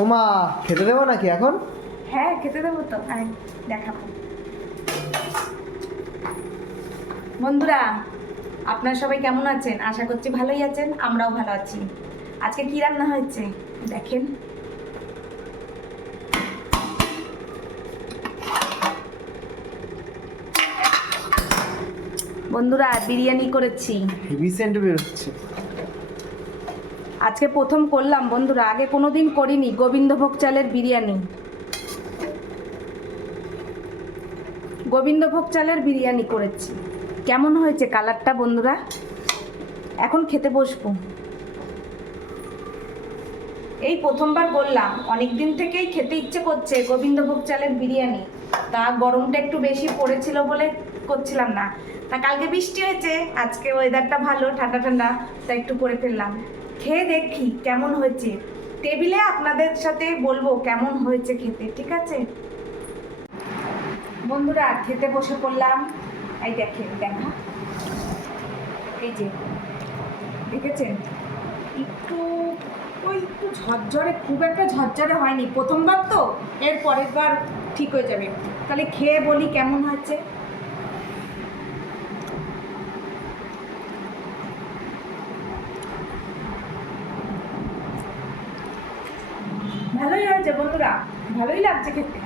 ও মা, খেতে দেবো নাকি এখন? হ্যাঁ খেতে দেবো তো, দেখাবো। বন্ধুরা, আপনারা সবাই কেমন আছেন? আশা করছি ভালোই আছেন, আমরাও ভালো আছি। আজকে কি রান্না হয়েছে দেখেন। বন্ধুরা, বিরিয়ানি করেছি। হেভি সেন্ট বেরোচ্ছে। আজকে প্রথম করলাম বন্ধুরা, আগে কোনোদিন করিনি গোবিন্দভোগ চালের বিরিয়ানি। গোবিন্দভোগ চালের বিরিয়ানি করেছি। কেমন হয়েছে কালারটা বন্ধুরা? এখন খেতে বসবো। এই প্রথমবার বললাম, অনেক দিন থেকেই খেতে ইচ্ছে করছে গোবিন্দভোগ চালের বিরিয়ানি। তা গরমটা একটু বেশি পড়েছিল বলে করছিলাম না। তা কালকে বৃষ্টি হয়েছে, আজকে ওয়েদারটা ভালো, ঠান্ডা ঠান্ডা, তা একটু করে ফেললাম। খেয়ে দেখি কেমন হয়েছে, টেবিলে আপনাদের সাথে বলবো কেমন হয়েছে খেতে, ঠিক আছে বন্ধুরা? খেতে বসে পড়লাম। এই দেখেন, দেখা, এই যে দেখেছেন, একটু ওই একটু ঝরঝরে, খুব একটা ঝরঝরে হয়নি, প্রথমবার তো, এর পরের বার ঠিক হয়ে যাবে। তাহলে খেয়ে বলি কেমন হয়েছে। ভালোই হয়েছে বন্ধুরা, ভালোই লাগছে খেতে।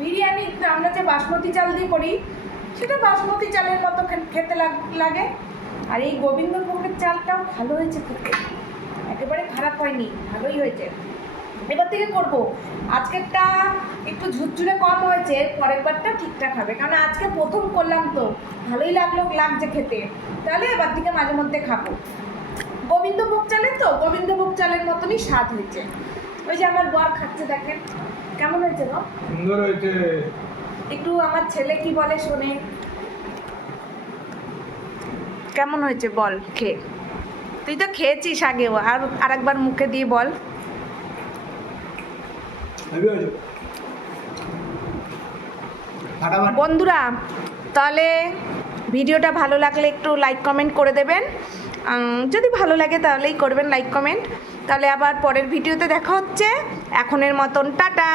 বিরিয়ানি আমরা যে বাসমতি চাল দিয়ে করি, সেটা বাসমতি চালের মতো খেতে লাগে। আর এই গোবিন্দভোগের চালটাও ভালো হয়েছে খেতে, একেবারে খারাপ হয়নি, ভালোই হয়েছে। এবার থেকে করবো। আজকেরটা একটু ঝুরঝুরে কম হয়েছে, পরের বারটা ঠিকঠাক হবে, কারণ আজকে প্রথম করলাম তো, ভালোই লাগছে খেতে। তাহলে এবার থেকে মাঝে মধ্যে খাবো। গোবিন্দভোগ চালের তো, গোবিন্দভোগ চালের মতনই স্বাদ হয়েছে। ওই যে আমার বর খাচ্ছে, দেখেন কেমন হয়েছে গো? সুন্দর হয়েছে। একটু আমার ছেলে কি বলে শোনে। কেমন হয়েছে বল খেয়ে? তুই তো খেয়েছিস আগেও, আর আরেকবার মুখে দিয়ে বল। বন্ধুরা, তাহলে ভিডিওটা ভালো লাগলে একটু লাইক কমেন্ট করে দেবেন। যদি ভালো লাগে তাহলেই করবেন লাইক কমেন্ট। তাহলে আবার পরের ভিডিওতে দেখা হচ্ছে। এখনের মতন টাটা।